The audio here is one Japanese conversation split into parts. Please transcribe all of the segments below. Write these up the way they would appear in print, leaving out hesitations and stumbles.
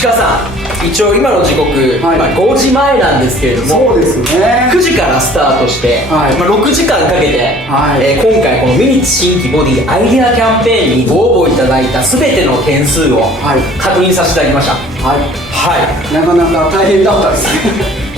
石川さん、一応今の時刻、はいまあ、5時前なんですけれども、そうですね。9時からスタートして、はいまあ、6時間かけて、はい今回このミニッツ新規ボディアイデアキャンペーンにご応募いただいた全ての点数をはい確認させていただきました。ははいなかなか大変だったですね。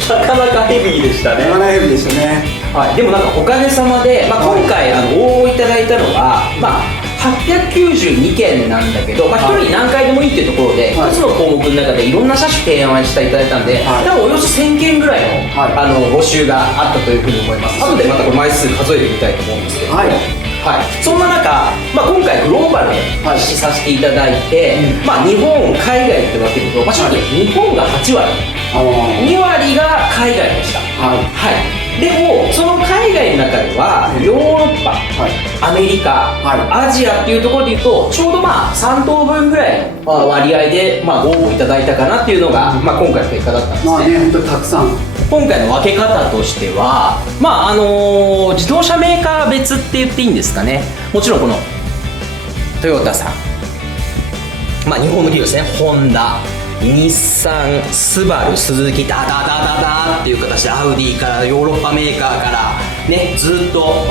い、なかなかヘビーでしたね。なかなかヘビーでしたね。はい、でもなんかおかげさまで、まあ、今回応募いただいたのは、まあ、892件なんだけど、まあ、1人何回でもいいっていうところで、はい1つの項目の中でいろんな車種提案していただいたんで、はい多分およそ1000件ぐらいの、はい募集があったというふうに思います。後でまたこれ枚数数えてみたいと思うんですけども、はいはい、そんな中、まあ、今回グローバルで実施させていただいて、まあ、日本海外って分けると、まあ、正直日本が8割、2割が海外でした。はいはい、でもその海外の中ではヨーロッパ、アメリカ、アジアっていうところでいうとちょうどまあ3等分ぐらいの割合でまあご応募いただいたかなっていうのが、まあ、今回の結果だったんですね。まあね、本当にたくさん。今回の分け方としては、まあ自動車メーカー別って言っていいんですかね。もちろんこのトヨタさん、まあ日本の企業ですね、ホンダ、日産、スバル、スズキ、ダダダダダっていう形でアウディからヨーロッパメーカーからね、ずっと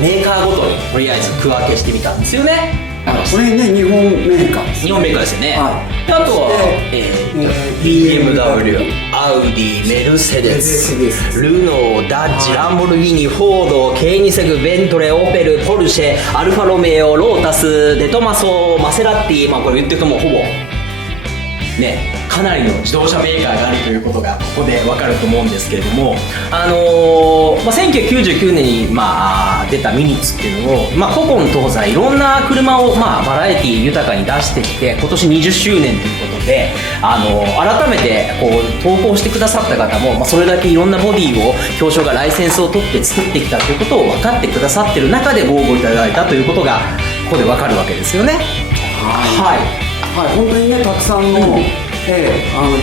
メーカーごとにとりあえず区分けしてみたんですよね。これね、日本メーカーです。日本メーカーですよね。はであとは、BMW、アウディ、メルセデス、ルノー、ダッジ、ランボルギーニ、フォード、K2セグ、ベントレー、オペル、ポルシェ、アルファロメオ、ロータス、デトマソ、マセラティ、まあこれ言ってるともうほぼね、かなりの自動車メーカーがあるということがここで分かると思うんですけれども、まあ、1999年に、まあ、出たミニッツっていうのを、まあ、古今東西いろんな車を、まあ、バラエティ豊かに出してきて、今年20周年ということで改めてこう投稿してくださった方も、まあ、それだけいろんなボディを表彰がライセンスを取って作ってきたということを分かってくださってる中でご応募いただいたということがここで分かるわけですよね。はい、はい、本当にね、たくさんの、リ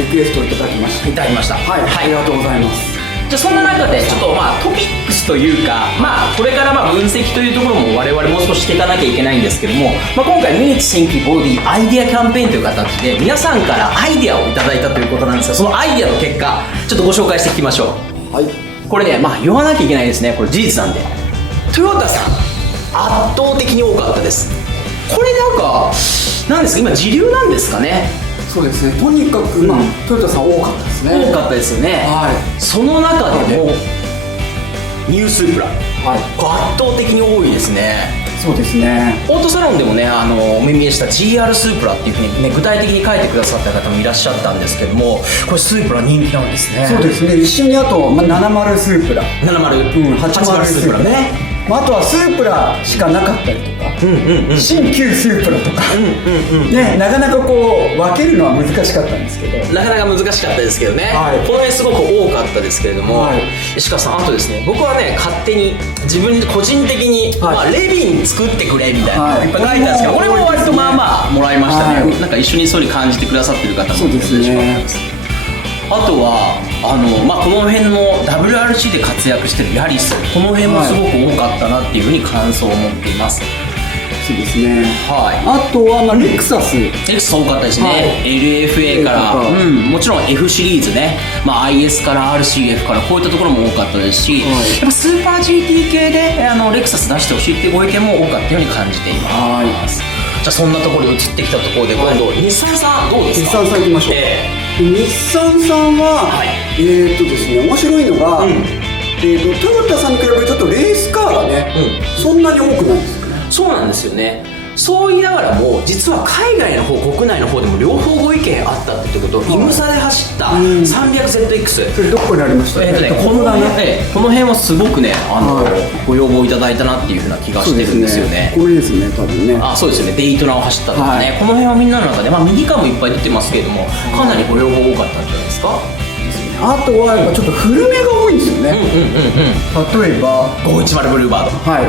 クエストをいただきました。いただきました。はい、ありがとうございます。じゃあそんな中でちょっとまあトピックスというか、まあこれからまあ分析というところも我々もう少ししていかなきゃいけないんですけども、まあ、今回ミニッツ新規ボディアイデアキャンペーンという形で皆さんからアイデアをいただいたということなんですが、そのアイデアの結果ちょっとご紹介していきましょう。はい、これね、まあ言わなきゃいけないですね。これ事実なんで、トヨタさん圧倒的に多かったです。これなんですか、今時流なんですかね。そうですね、とにかく、まあ、トヨタさん多かったですね。多かったですよね。はい、その中でもニュースープラ、はい、圧倒的に多いですね。そうですね。オートサロンでもね、お目見えした GR スープラっていうふうにね、具体的に書いてくださった方もいらっしゃったんですけども、これスープラ人気なんですね。そうですね、一緒にあと、まあ、70スープラ、70、80スープラね。まあ、あとはスープラしかなかったりとか、新旧スープラとか、ね、なかなかこう分けるのは難しかったんですけど、なかなか難しかったですけどね、はい、この辺すごく多かったですけれども、はい、石川さん、あとですね、僕はね、勝手に自分個人的に、はい、まあ、レビン作ってくれみたいな、はい、いっぱい書いてあるんですけど、これも割とまあまあもらいましたね、はい、なんか一緒にそうに感じてくださってる方もいるでしょうね。あとはまあ、この辺の WRC で活躍してるヤリス、この辺もすごく多かったなっていうふうに感想を持っています。そうですね。はい。あとは、まあ、レクサス多かったですね。はい、LFA から、もちろん F シリーズね、まあ、IS から RCF からこういったところも多かったですし、やっぱスーパー GT 系でレクサス出してほしいっていうご意見も多かったように感じています。じゃあそんなところで移ってきたところで、今度日産さんどうですか？日産さん行きましょう。日産さんは、ですね、面白いのが、トヨタさんに比べるとちょっとレースカーがね、そんなに多くないんですよね。そうなんですよね。そう言いながらも実は海外の方、国内の方でも両方ご意見あったってこと、イムサで走った 300ZX、それどこにありました？この辺はすごくね、ご要望いただいたなっていうふうな気がしてるんですよね。これですね、多分ね。そうですよね、デイトナを走ったとかね、この辺はみんなの中で、まあミニカーもいっぱい出てますけれども、かなりご要望多かったんじゃないですか。あとはやっぱちょっと古めが多いんですよね。例えば510ブルーバード、はい、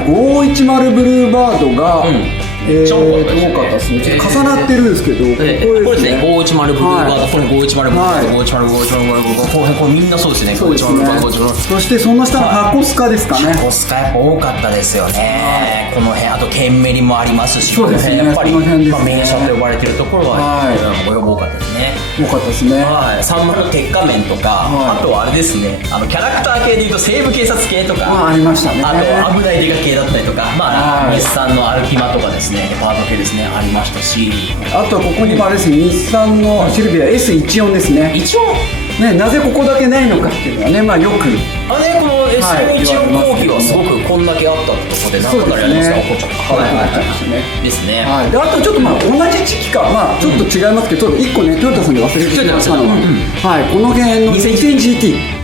510ブルーバードが多かった。ですね。ちょっと重なってるんですけど、これですね、510ブルーガード、これ510ブルーガード、510ブルーガード、これみんなそうですね、510ブルーガード、そしてその下のハコスカですかね。ハコスカやっぱ多かったですよね。この辺、あとケンメリもありますし、そうですね、やっぱり名車と呼ばれてるところは多かったですね。多かったですね。サンマの鉄仮面とか、あとはあれですね、キャラクター系でいうと西部警察系とか、ありましたね。あと危ないデカ系だったりとか、日産のアルティマとかですね、デパート系ですね、ありましたし、あとはここにもあれですね、日産のシルビア S14 ですね。一応ね、なぜここだけないのかっていうのはね、まあよくこの S14 後期はすごくこんだけあったってことで、何かありますか、怒っちゃった。ですね。で、あとちょっと同じ時期か、ちょっと違いますけど、1個ね、トヨタさんで忘れてましたのは、この辺の 2000GT。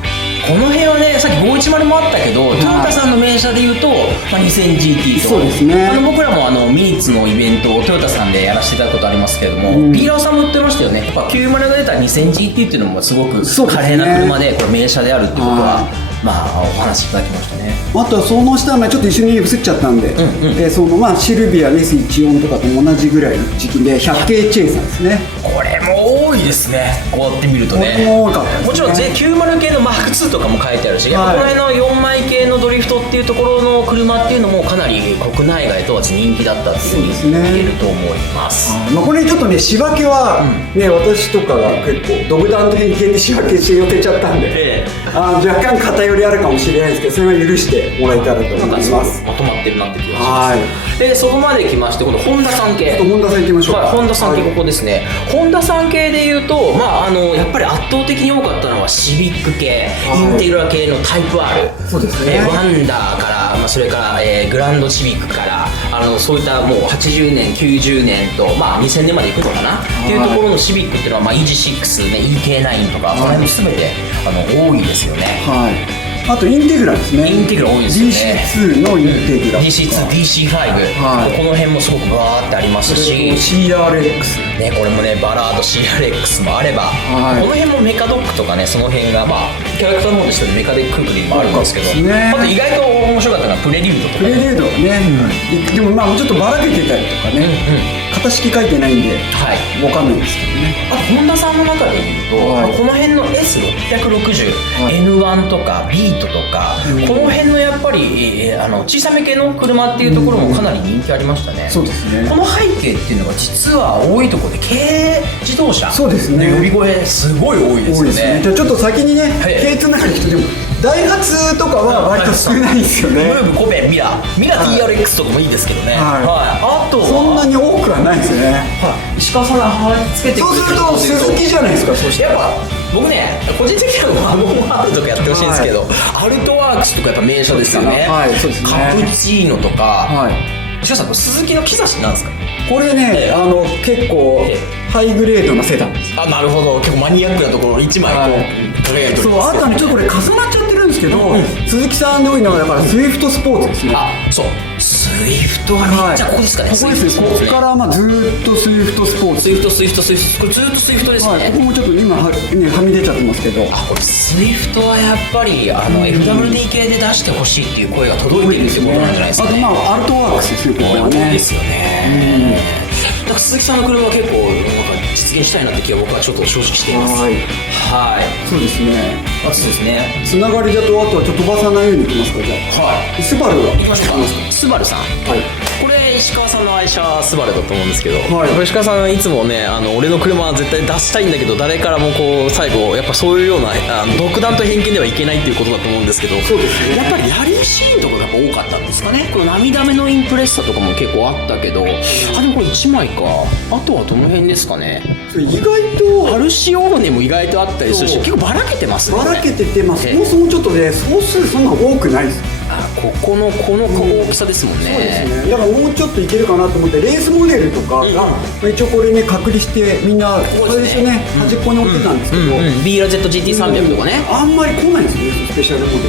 この辺はね、さっき510もあったけど、トヨタさんの名車でいうと、2000GT と、そうですね。僕らもミニッツのイベントをトヨタさんでやらせていただくことありますけれども、ディーラーさんも言ってましたよね。やっぱ90が出た 2000GT っていうのもすごく華麗な車で、これ名車であるってことは、お話しいただきましたね。あとはその下、ちょっと一緒に伏せちゃったんで、シルビア S14 とかと同じぐらいの時期で100系チェイサーですね。これも多いですね、こうやって見るとね。これも多かったですね。もちろん90系のマーク2とかも書いてあるし、この辺の4枚系のドリフトっていうところの車っていうのもかなり国内外問わず人気だったっていうふうに言えると思います。これちょっとね、仕分けはね、私とかが結構独断と偏見で仕分けして寄せちゃったんで、若干偏りあるかもしれないですけど、それは許してもらえたらと思います。まとまってるなって気がします。でそこまで来まして、このホンダさん系、ホンダさん行きましょう。ホンダさん系、ここですね。ホンダさん系でいうと、やっぱり圧倒的に多かったのはシビック系、インテグラ系のタイプ R、そうですね、ワンダーから、それから、グランドシビックから、そういったもう80年90年と、2000年までいくのかなっていうところのシビックっていうのは、EG6、ね、EK9 とか、その辺全て多いですよね。あとインテグラですね。インテグラ多いですよね。DC2 のインテグラ、DC2、DC5、この辺もすごくバーってありますし、CRX ね、これもね、バラード CRX もあれば、この辺もメカドックとかね、その辺がキャラクターの方でしたらメカでクックリもあるんですけど、あと意外と面白かったのはプレリュードとか、プレリュードね、でもちょっとばらけてたりとかね、型式書いてないんでわかんないんですけどね。あとホンダさんの中でいうと、この辺の S660、N1 とかビートとか、この辺のやっぱり小さめ系の車っていうところもかなり人気ありましたね。そうですね。この背景っていうのが実は多いところで軽自動車そうですね、呼び声すごい多いですよね。じゃあちょっと先にね、軽通の中に人でもダイハツとかは割と少ないですよね。ムーブ、コペン、ミラ TRX とかもいいですけどね。あとそんなに多くはないですね。石川さんがつけてくれてるそうすると鈴木じゃないですか。そしてやっぱ僕ね、個人的にはワゴンワールドとかやってほしいんですけど、アルトワークスとかやっぱ名車ですよね。カプチーノとか。石川さん、鈴木の兆しなんですか？これね、結構ハイグレードなセダンです。なるほど、結構マニアックなところ1枚こう輝いております。そう、あとちょっとこれ重なっちゃってるんですけど、鈴木さんで多いのはだからスイフトスポーツですね。そう、スイフトはめっちゃここですかね。ここですね。ここからずーっとスイフトスポーツ。スイフト、これずーっとスイフトですね。ここもちょっと今はみ出ちゃってますけど。これスイフトはやっぱりFWD 系で出してほしいっていう声が届いてるってことなんじゃないですかね。あとアルトワークスですね。これはね。ですよね。だから鈴木さんの車は結構実現したいなって気は僕はちょっと正直しています。そうですね。あとですね、つながりだとあとはちょっと飛ばさないようにいきますか。じゃあスバルは行きましょうか。スバルさん、これ石川さんの愛車スバルだと思うんですけど、石川さんいつもね、俺の車は絶対出したいんだけど誰からもこう最後やっぱそういうような独断と偏見ではいけないっていうことだと思うんですけど、そうですね。やっぱりラリーシーンとかが多かったんですかね。この涙目のインプレッサとかも結構あったけど、でもこれ1枚か。あとはどの辺ですかね。意外とアルシオーネも意外とあったりするし、結構ばらけてますね。ばらけてて、そもそもちょっとね、総数そんな多くないです。この大きさですもんね。そうですね。だからもうちょっといけるかなと思ってレースモデルとかが、一応これね隔離してみんな最初ね端っこに置ってたんですけど、ビーラジェット GT300 とかね、あんまり来ないんですよね、スペシャルモデル。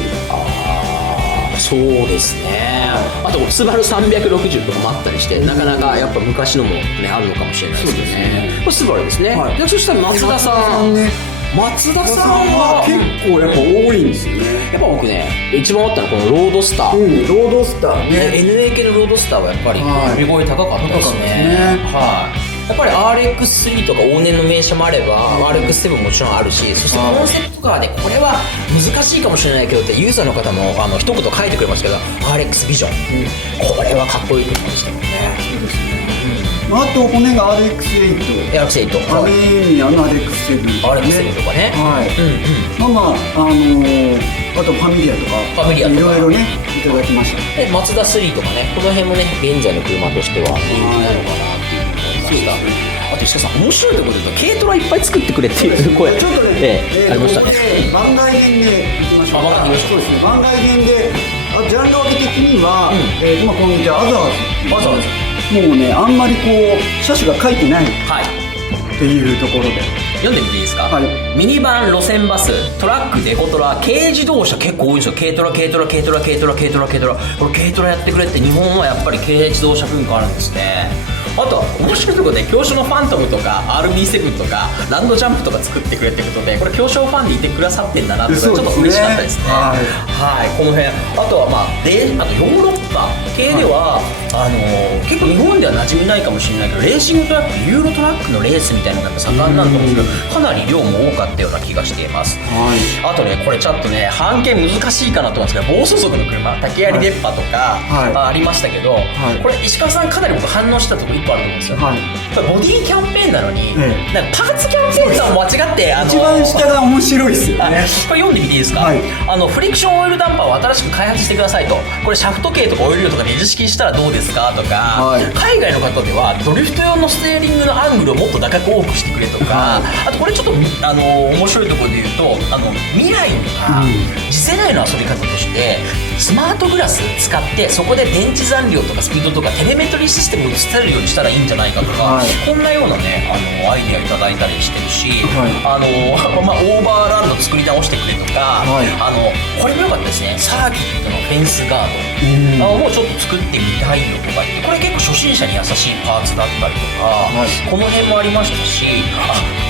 そうですね。あとスバル360とかもあったりして、なかなかやっぱ昔のもねあるのかもしれないですよね。これスバルですね。そしたら松田さん、松田さんは結構やっぱ多いんですよね。やっぱ僕ね一番あったのはこのロードスター、ロードスターね。NA 系のロードスターはやっぱり見声高かったですね。やっぱり RX3 とか往年の名車もあれば、RX7 ももちろんあるし、そしてコンセプトカーでこれは難しいかもしれないけどってユーザーの方も一言書いてくれますけど RX ビジョン、これはかっこいいと思うんですけどね。そうですね。あと骨が RX8、 RX8、アレーニアの RX7、RX7 とかね。あとファミリアとかいろいろねいただきました。マツダ3とかね、この辺もね現在の車としては人気なのかなっていうふうに思いました。あと石川さん面白いところで言うと軽トラいっぱい作ってくれっていう声ちょっとね、ありましたね。番外編でいきましょう。そうですね、番外編でジャンル分け的には、今このじゃあアザーズ、もうねあんまりこう車種が書いてないっていうところで、読んでみていいですか。ミニバン、路線バス、トラック、デコトラ、軽自動車結構多いんですよ。軽トラこれ軽トラやってくれって日本はやっぱり軽自動車文化あるんですね。あとは面白いところで強商のファントムとか RB7 とかランドジャンプとか作ってくれってことで、これ強商ファンでいてくださってんだなってちょっと嬉しかったですね。この辺あとはあとヨーロッパ系では、結構日本では馴染みないかもしれないけどレーシングトラック、ユーロトラックのレースみたいなのが盛んなんだと思うんですけど、かなり量も多かったような気がしています。あとねこれちょっとね半径難しいかなと思うんですけど、暴走族の車竹槍出っ歯とか、ありましたけど、これ石川さんかなり僕反応したところ1個あると思うんですよ。これボディキャンペーンなのに、なんかパーツキャンペーンさん間違って一番下が面白いっすよね。これ読んでみていいですか。フリクションオイルダンパーを新しく開発してくださいと、これシャフト系とかオイル量とかで維持式したらどうですかとか、海外の方ではドリフト用のステアリングのアングルをもっと高く多くしてくれとか、あとこれちょっと面白いところで言うと未来には次世代の遊び方としてスマートグラス使ってそこで電池残量とかスピードとかテレメトリーシステムを映せるようにしたらいいんじゃないかとか、こんなようなねアイデアいただいたりしてるし、オーバーランド作り直してくれとか、これもよかったですね。サーキットのフェンスガードもうちょっと作ってみたいよとか言って、これ結構初心者に優しいパーツだったりとか、この辺もありましたし、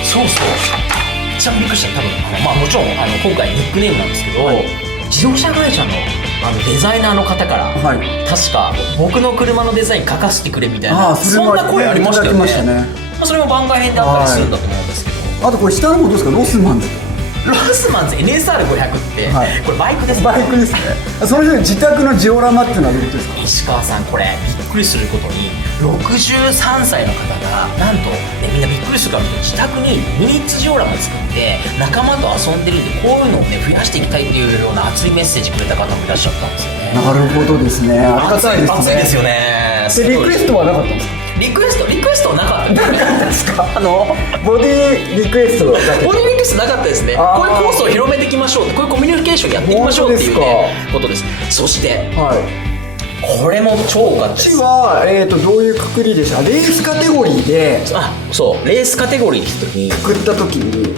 そう一番びっくりした多分もちろん今回ニックネームなんですけど、自動車会社のデザイナーの方から、確か僕の車のデザイン書かせてくれみたいな、そんな声ありましたよね。それも番外編であったりするんだと思うんですけど、あとこれ下の方どうですか、ロスマンズNSR500 って、これバイクですね。バイクですね。それで自宅のジオラマっていうのはどういうことですか。石川さんこれびっくりすることに63歳の方がなんと、みんなびっくりするかもしれない、自宅にミニッツジオラマ作って仲間と遊んでるんで、こういうのをね増やしていきたいっていうような熱いメッセージくれた方もいらっしゃったんですよね。なるほどですね。ありがたいですね。熱いですよね。でリクエストはなかったんですか。リクエストはなかったですか。ボディリクエストだけ。ボディリクエストなかったですね。こういうコースを広めていきましょう、こういうコミュニケーションやっていきましょうっていうねことです。そしてこれも超良かったです。こっちはどういうくくりでした。レースカテゴリーで、そうレースカテゴリーです時に作った時に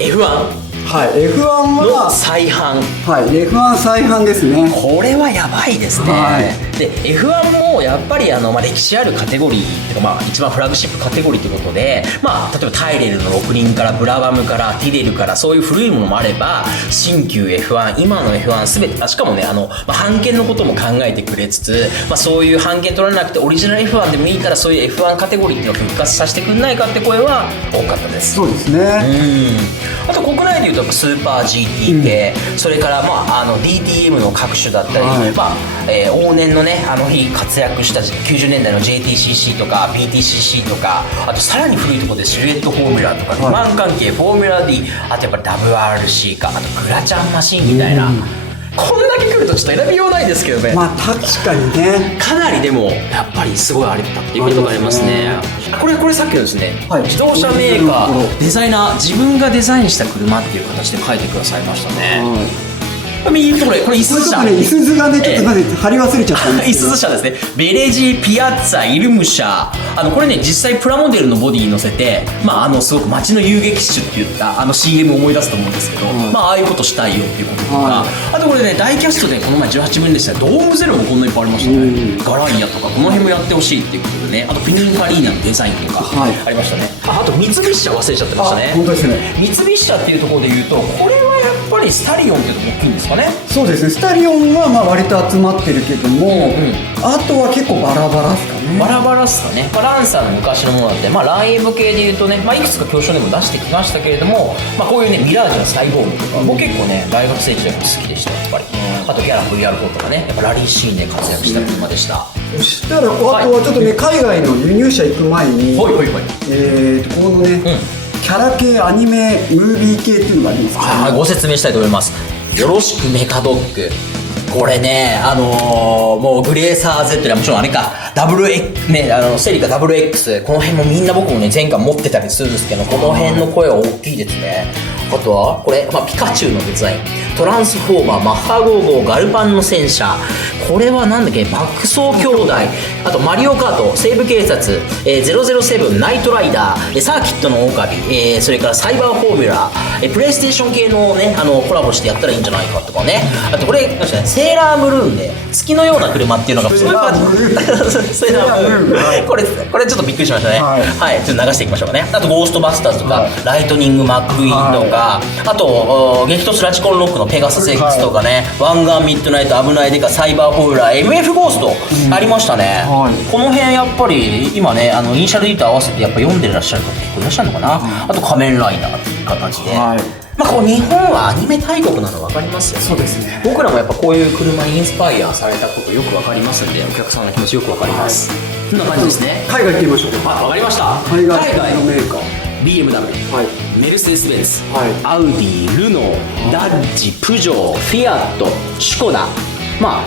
F1 F1 は再販、F1 再販ですね。これはやばいですね。で F1 もやっぱり歴史あるカテゴリーっていうか、一番フラッグシップカテゴリーってことで、例えばタイレルの6輪からブラバムからティレルからそういう古いものもあれば、新旧 F1 今の F1 全て、しかもね版権のことも考えてくれつつ、そういう版権取らなくてオリジナル F1 でもいいからそういう F1 カテゴリーっていうのを復活させてくんないかって声は多かったです。そうですね。あと国内でいうとスーパー GT 系、それからDTM の各種だったり、往年のね日活躍した90年代の JTCC とか PTCC とか、あとさらに古いところでシルエットフォーミュラとかルマン関係フォーミュラ D、 あとやっぱり WRC か、あとグラチャンマシンみたいな、こんだけ来るとちょっと選びようないですけどね。確かにね。かなりでもやっぱりすごいあれだっていうことがありますね。これさっきのですね、自動車メーカーデザイナー自分がデザインした車っていう形で書いてくださいましたね。右のところこれイスズ社、イスズがねちょっと貼り忘れちゃったんですけど、イスズ社ですね。ベレジーピアッツァイルム社、これね実際プラモデルのボディに乗せて、すごく街の遊撃手って言ったCM を思い出すと思うんですけど、ああいうことしたいよっていうこととか、あとこれね大キャストでこの前18分でしたね、ドームゼロもこんなにいっぱいありましたね。ガライアとかこの辺もやってほしいっていうことでね、あとピニンファリーナのデザインとかありましたね。あと三菱社忘れちゃってましたね。本当ですね。三菱社っていうところで言うと、これはやっぱりスタリオンっていうのも大きいんですかね。そうですね、スタリオンは割と集まってるけども、あとは結構バラバラですかね。バラバラっすかね。ランサーの昔のものだって、ランエブ系で言うとね、いくつか教書でも出してきましたけれども、こういうねミラージュのサイボーグとか、僕結構ね大学生時代も好きでしたやっぱり。あとギャラ VR4 とかね、やっぱラリーシーンで活躍した車でした。そしたらあとはちょっとね、海外の輸入車行く前に、このね、キャラ系、アニメ、ムービー系っていうのがありますか、ご説明したいと思います。よろしくメカドッグ。これね、もうグレーサー Z ではもちろんあれか、WX ね、セリカ WX、この辺もみんな僕もね前回持ってたりするんですけど、この辺の声は大きいですね。あとはこれ、ピカチュウのデザイン、トランスフォーマー、マッハ55、ガルパンの戦車、これはなんだっけ、爆走兄弟、あとマリオカート、西部警察、007、ナイトライダー、サーキットの狼、それからサイバーフォーミュラ、プレイステーション系のねコラボしてやったらいいんじゃないかとかね。あとこれセーラームルーンで月のような車っていうのがすごいセーラームルーンこれちょっとびっくりしましたね。はい、ちょっと流していきましょうかね。あとゴーストバスターズとか、ライトニングマックイーンとか、あと激突ラチコンロックのペガサス X とかね、湾岸ミッドナイト、危ないデカ、サイバーフォーラー、 MF ゴーストありましたね。この辺やっぱり今ねイニシャル D と合わせてやっぱ読んでらっしゃる方結構いらっしゃるのかな。あと仮面ライダーっていう形で、こう日本はアニメ大国なの分かりますよね。そうですね。僕らもやっぱこういう車にインスパイアされたことよく分かりますんで、お客さんの気持ちよく分かります。そんな感じですね。海外行ってみましょう。分かりました。海外のメーカー、BMW、メルセデス・ベンツ、アウディ、ルノー、ダッジ、プジョー、フィアット、シュコダ、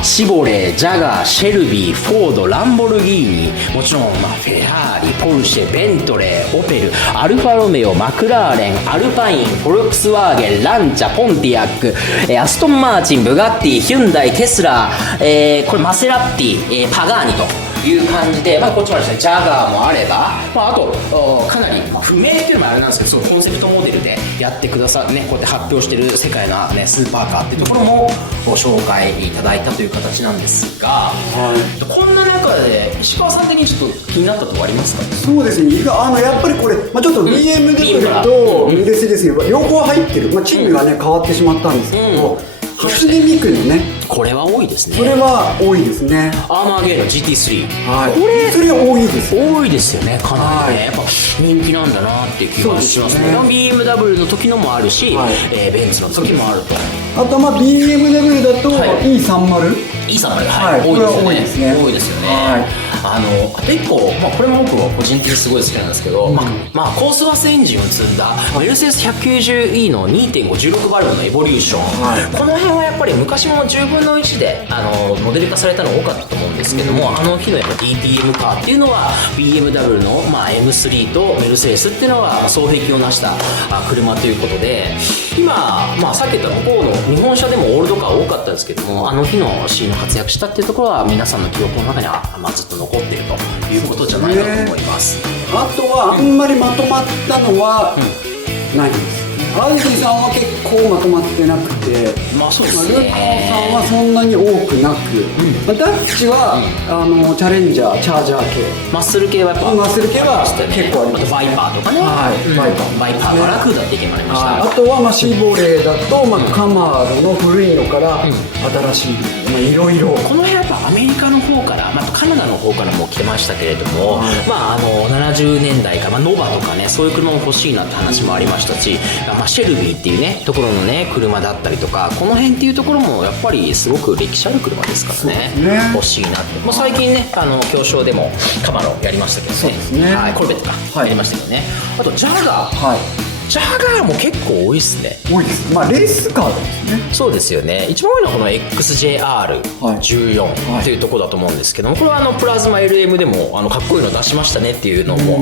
シボレー、ジャガー、シェルビー、フォード、ランボルギーニ、もちろんフェラーリ、ポルシェ、ベントレー、オペル、アルファロメオ、マクラーレン、アルパイン、フォルクスワーゲン、ランチャ、ポンティアック、アストンマーチン、ブガッティ、ヒュンダイ、テスラ、これマセラッティ、パガーニという感じで、こっちもですね、ジャガーもあれば、あとかなり不明っていうのもあれなんですけど、そのコンセプトモデルでやってくださるね、こうやって発表してる世界のねスーパーカーっていうところもご紹介いただいたという形なんですが、こんな中で石川さん的にちょっと気になったところありますか？そうですね、やっぱりこれ、ちょっと BMW とメルセデス両方入ってる、チームがね変わってしまったんですけど、初音ミクのね、これは多いですね。それは多いですね。アーマーゲーの GT3、これそれ多いです。多いですよね、かなりね。やっぱ人気なんだなっていう気がしますね。BMW の時のもあるし、ベンツの時もあると。あとBMW だと E30、E30、多いですね。多いですよね。あと1個、これも僕は個人的にすごい好きなんですけど、コースバスエンジンを積んだメルセデス 190E の 2.516 バルブのエボリューション、この辺はやっぱり昔も10分の1でモデル化されたの多かったと思うんですけども、あの日のやっぱ DTM カーっていうのは BMW の、M3 とメルセデスっていうのは双璧を成した車ということで、今、さっき言った向こうの日本車でもオールドカー多かったんですけども、あの日のシーンの活躍したっていうところは皆さんの記憶の中には、ずっと残っているということじゃないかと思います。あとはあんまりまとまったのはないんです。アウディさんは結構まとまってなくて、そうですね、ルノーさんはそんなに多くなく、ダッチは、チャレンジャー、チャージャー系、マッスル系はやっぱマッスル系は結構あります。あとバイパーとかね、バイパー、バラクーダって意見もありました。あとはシボレーだと、カマーロの古いのから新しい、いろいろこの辺やっぱアメリカの方から、カナダの方からも来てましたけれども、70年代から、ノバとかね、そういう車も欲しいなって話もありましたし、シェルビーっていうねところのね車だったりとか、この辺っていうところもやっぱりすごく歴史ある車ですからね、欲しいなって。最近ね表彰でもカマロやりましたけどね、コルベットか、やりましたけどね。あとジャガー、ジャガーも結構多いっすね。多いです。レースカーですね。そうですよね。一番多いのはこの XJR14 っていうところだと思うんですけども、これはプラズマ LM でもかっこいいの出しましたねっていうのも、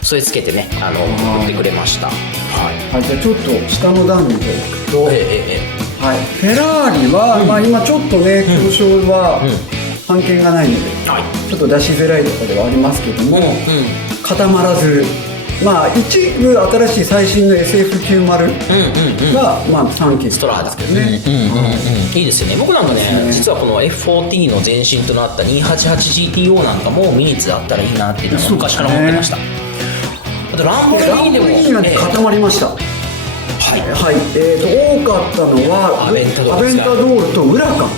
添え付けてね言ってくれました。じゃあちょっと下の段でいくと、はい、フェラーリは、まあ、今ちょっとね交渉は版権がないので、ちょっと出しづらいところではありますけども、固まらず、まあ一部新しい最新の SF90 が、まあ3機ストラーですけどね。いいですよね。僕なんかね、実はこの F40 の前身となった 288GTO なんかもミニッツであったらいいなっていうのは昔から思ってました。あとランボルギーニでも固まりました。はい、多かったのはアベンタドールとウラカン。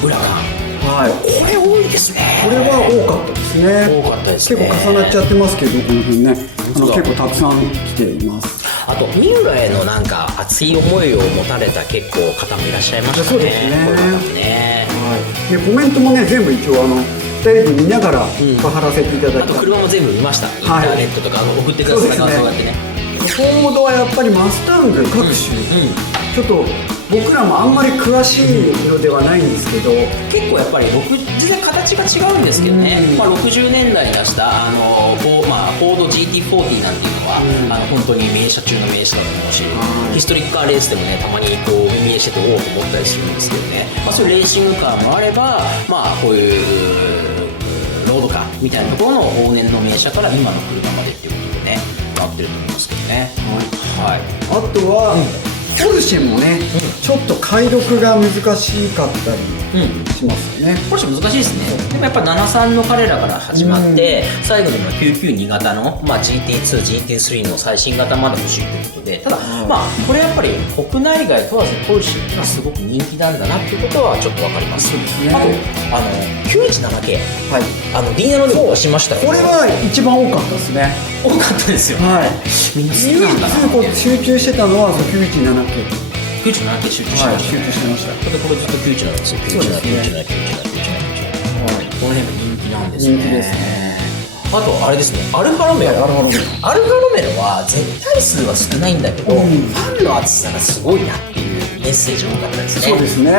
はい、これ多いですね。これは多かったですね。多かったですね。結構重なっちゃってますけど、この辺ね、結構たくさん来ています。あと三浦へのなんか熱い思いを持たれた結構方もいらっしゃいましたね。そうですね。はい。でコメントもね全部一応テレビ見ながら貼らせていただいて、あと車も全部見ました。インターネットとか送ってくださった感想があってね。フォードはやっぱりマスタング各種、ちょっと僕らもあんまり詳しいのではないんですけど、結構やっぱり実際形が違うんですけどね、まあ、60年代に出したフォード GT40 なんていうのは、本当に名車中の名車だと思うし、ヒストリックカーレースでもねたまにこう耳見えしてておおと思ったりするんですけどね、まあ、そういうレーシングカーもあれば、まあ、こういうロードカーみたいなところの往年の名車から今の車までっていうことでねなってると思いますけどね。はい、あとは、ポルシェもね、ちょっと解読が難しかったりしますよね。ポルシェ難しいですね。でもやっぱ73の彼らから始まって、最後に992型の、まあ、GT2、GT3 の最新型まで欲しいということで、ただ、まあこれやっぱり国内外問わずポルシェっていうのはすごく人気なんだなっていうことはちょっと分かります。あと917系、D ナノでも出しましたよね。これは一番多かったですね。多かったですよ。はい。みんな好きなんだな。唯一集中してたのは917系。97系集中してました。集中してました。これずっと97なんですよ。この辺が人気なんですね。人気ですね。あとあれですね、アルファロメオは絶対数は少ないんだけど、ファンの厚さがすごいなっていうメッセージ多かったですね。そうですね。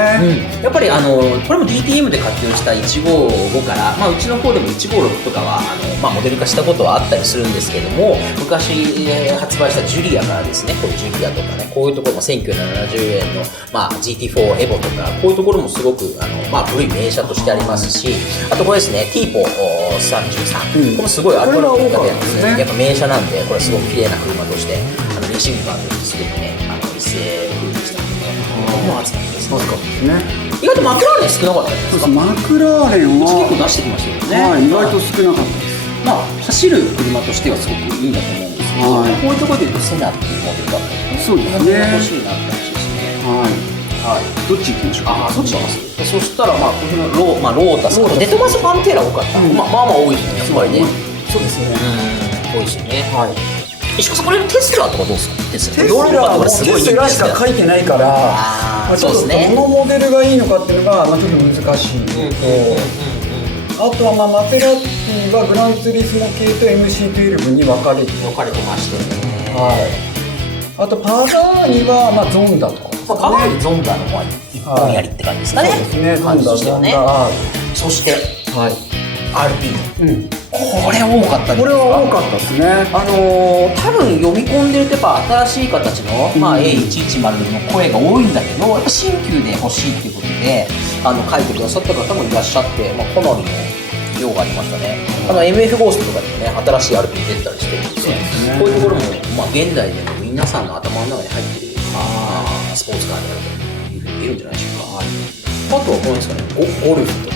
やっぱりこれも DTM で活用した155から、まあ、うちの方でも156とかはまあ、モデル化したことはあったりするんですけども、昔、発売したジュリアからですね、こういうジュリアとかね、こういうところも1970円の、まあ、GT4 エボとかこういうところもすごくまあ、古い名車としてありますし、あとこれですね、ティーポ33、これもすごいアルファロメオでやっぱ名車なんで、これすごく綺麗な車としてレーシングカーとしてすごくね一世風靡したので、もう熱かったですね。意外とマクラーレン少なかったですか？マクラーレンは結構出してきましたよね。意外と少なかったです。まあ走る車としてはすごくいいんだと思うんですけど、こういうところで言うとセナっていうモデルだったり、そうですね。欲しいなって話ですね。はい。どっち行きましょうか。そっち行きます。そしたらまあこのロータス、デトマス・パンテーラ多かった。まあ多いですね。やっぱりね。そうですね。多いですよね。はい。石川さん、これテスラとかどうですか？テスラはテスラしか書いてないから、ちょっとどのモデルがいいのかっていうのがちょっと難しいのと、あとはマセラティはグランツーリスモ系と MC12 に分かれてましてね。あとパガーニはゾンダとか。パガーニゾンダの方が一本やりって感じですかね。そうですね。ゾンダ、そして RP。これ多かったですか？これは多かったですね。多分読み込んでるとやっぱ新しい形の、まあ、A110 の声が多いんだけど、やっぱ新旧で欲しいっていうことで書いてくださった方もいらっしゃって、まあ、かなりの量がありましたね。MF ゴーストとかでもね新しい RP 出てたりしてるんで、こういうところも、まあ、現代でも皆さんの頭の中に入ってるスポーツカーであるというふうに言えるんじゃないでしょうか。あとはこうですかね、ゴルフとか。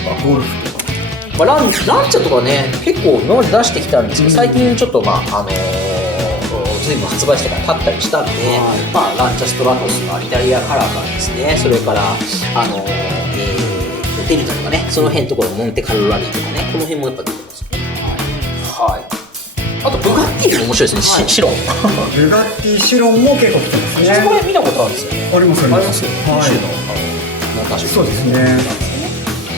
まあ、ランチャとかね結構今まで出してきたんですけど、最近ちょっと随分発売してから経ったりしたんで、まあ、ランチャストラトスのイタリアカラーからですね、それからデルタとかね、その辺のところモンテカルロラリーとかね、この辺もやっぱ出てますね。あとブガッティも面白いですね、シロン。ブガッティシロンも結構来てますね。これ見たことあるんですよね。ありますよ。そうですね。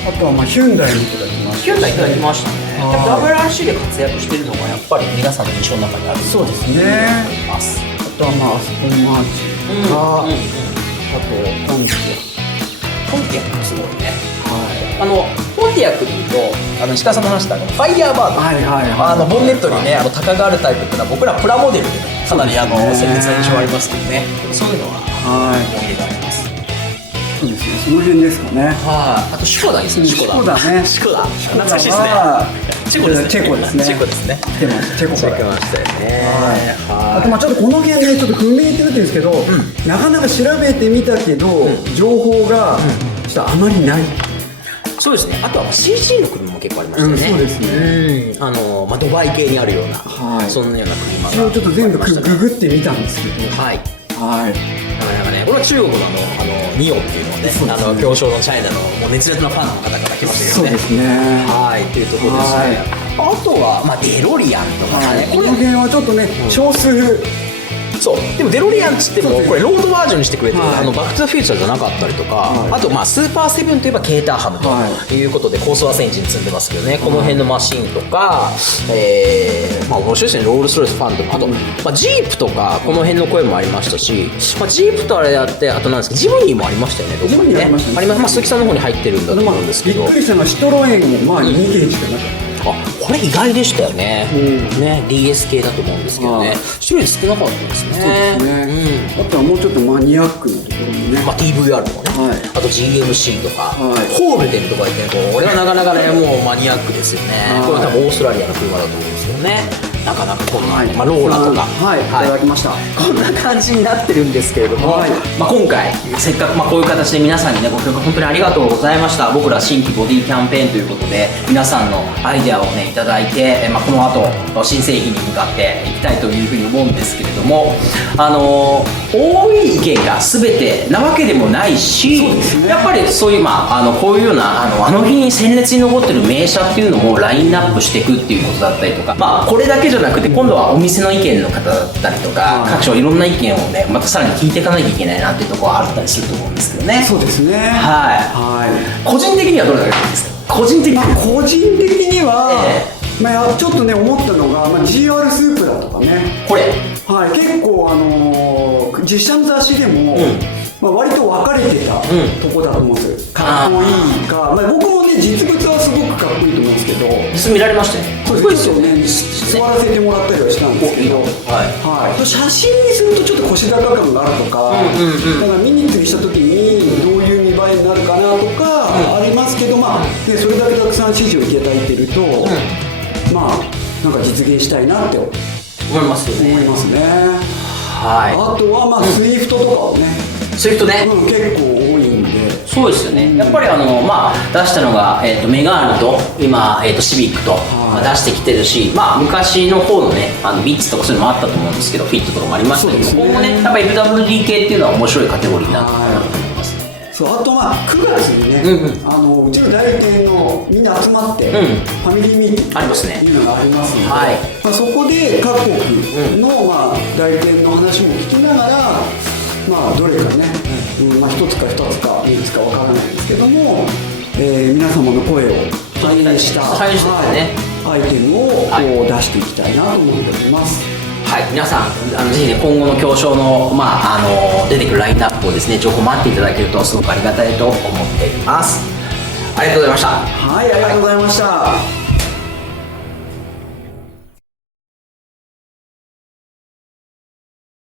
あとはヒュンダイもいただきました。ヒュンダイいただきましたね。WRC で活躍しているのがやっぱり皆さんの印象の中にある。そうですね。あとはアストンマーチンが、あとポンティアックすごいね。ポンティアックでいうと石川さんの話したファイヤーバード、ボンネットにね鷹があるタイプっていうのは僕らプラモデルでかなり鮮烈な印象ありますけどね、そういうのは思い出があります。そうですね、その辺ですかね。はい。あとシコダですね。シコダね。シコダ。懐かしいですね。チェコですね。チェコですね。チェコですね。来てました。チェコから。来てましたよね。はい。あとまあちょっとこの辺ね、ちょっと不明って言ってるんですけど、なかなか調べてみたけど、情報がちょっとあまりない。そうですね。あとは CG の車も結構ありましたよね。そうですね。まあドバイ系にあるような、そんなような車が。ちょっと全部ググってみたんですけど。はい。はい。なんかね、これは中国のニオンっていうのをね、表彰のチャイナのもう熱烈なファンの方から来ましたけどね。そうですね。はい、っていうところですね。あとは、まあ、デロリアンとかね。この辺はちょっとね、少数。そう。でもデロリアンっつっても、これロードバージョンにしてくれてる、バックトゥザフューチャーじゃなかったりとか、あと、まあ、スーパーセブンといえばケーターハムということで、高速エンジン積んでますけどね、この辺のマシンとか、まあ、面白いですね、ロールスロイスファンとか、あと、まあ、ジープとか、この辺の声もありましたし、まあ、ジープとあれやって、あとなんですか、ジムニーもありましたよね、ジムニーありましたね。あります。まあ、鈴木さんの方に入ってるんだと思うんですけど。びっくりしたのは、シトロエンも、まあ、2件しかなかった。あ、これ意外でしたよね。ね、DS 系だと思うんですけどね。種類少なかったですね。そうですね。あとはもうちょっとマニアックなところもね。まあ TVR とかね。あと GMC とか、ホールデンとか言ってこれはなかなかねもうマニアックですよね。これは多分オーストラリアの車だと思うんですけどね。なかなかこんな、まあローラとか、いただきました。こんな感じになってるんですけれども、まあ今回せっかくまあこういう形で皆さんにねご協力本当にありがとうございました。僕ら新規ボディキャンペーンということで皆さんのアイデアをねいただいて、まあこの後新製品に向かっていきたいというふうに思うんですけれども、多い意見が全てなわけでもないし、やっぱりそういうまあこういうようなあの日に鮮烈に残ってる名車っていうのもラインナップしていくっていうことだったりとか、まあこれだけじゃなくて今度はお店の意見の方だったりとか、各所いろんな意見をねまたさらに聞いていかなきゃいけないなっていうところがあったりすると思うんですけどね。そうですね。はい。個人的にはどれだけですか？個人的には、個人的には、まあちょっとね思ったのが、まあ GR スープラとかね。これ。はい。結構実写の雑誌でも。まあ割と分かれてたとこだと思うんですよ。かっこいいか、まあ僕もね実物はすごくかっこいいと思うんですけど。実見られましたね。そうですよね。座らせてもらったりはしたんですけど、写真にするとちょっと腰高感があるとか、だから見に行った時にどういう見栄えになるかなとかありますけど、まあでそれだけたくさん支持をいただいてると、まあなんか実現したいなって思いますね。はい。あとはまあスイフトとかをね。スイフトね、結構多いんで。そうですよね。やっぱりまあ出したのがメガールと今シビックと出してきてるし、まあ昔の方のねビッツとかそういうのもあったと思うんですけど、フィットとかもありましたけど、今後ねやっぱ FWD 系っていうのは面白いカテゴリーになってくるなと思いますね。そう、あとまあ9月にね、うちの代理店のみんな集まってファミリーミーティングありますね。っていうのがありますので、まあそこで各国のまあ代理店の話も聞きながら、まあどれかね、まあ1つか2つか3つかわからないんですけども、皆様の声を反映したアイテムをこう出していきたいなと思っております。はい、皆さんぜひね今後の表彰のまあ出てくるラインナップをですね情報待っていただけるとすごくありがたいと思っています。ありがとうございました。はい、ありがとうございました。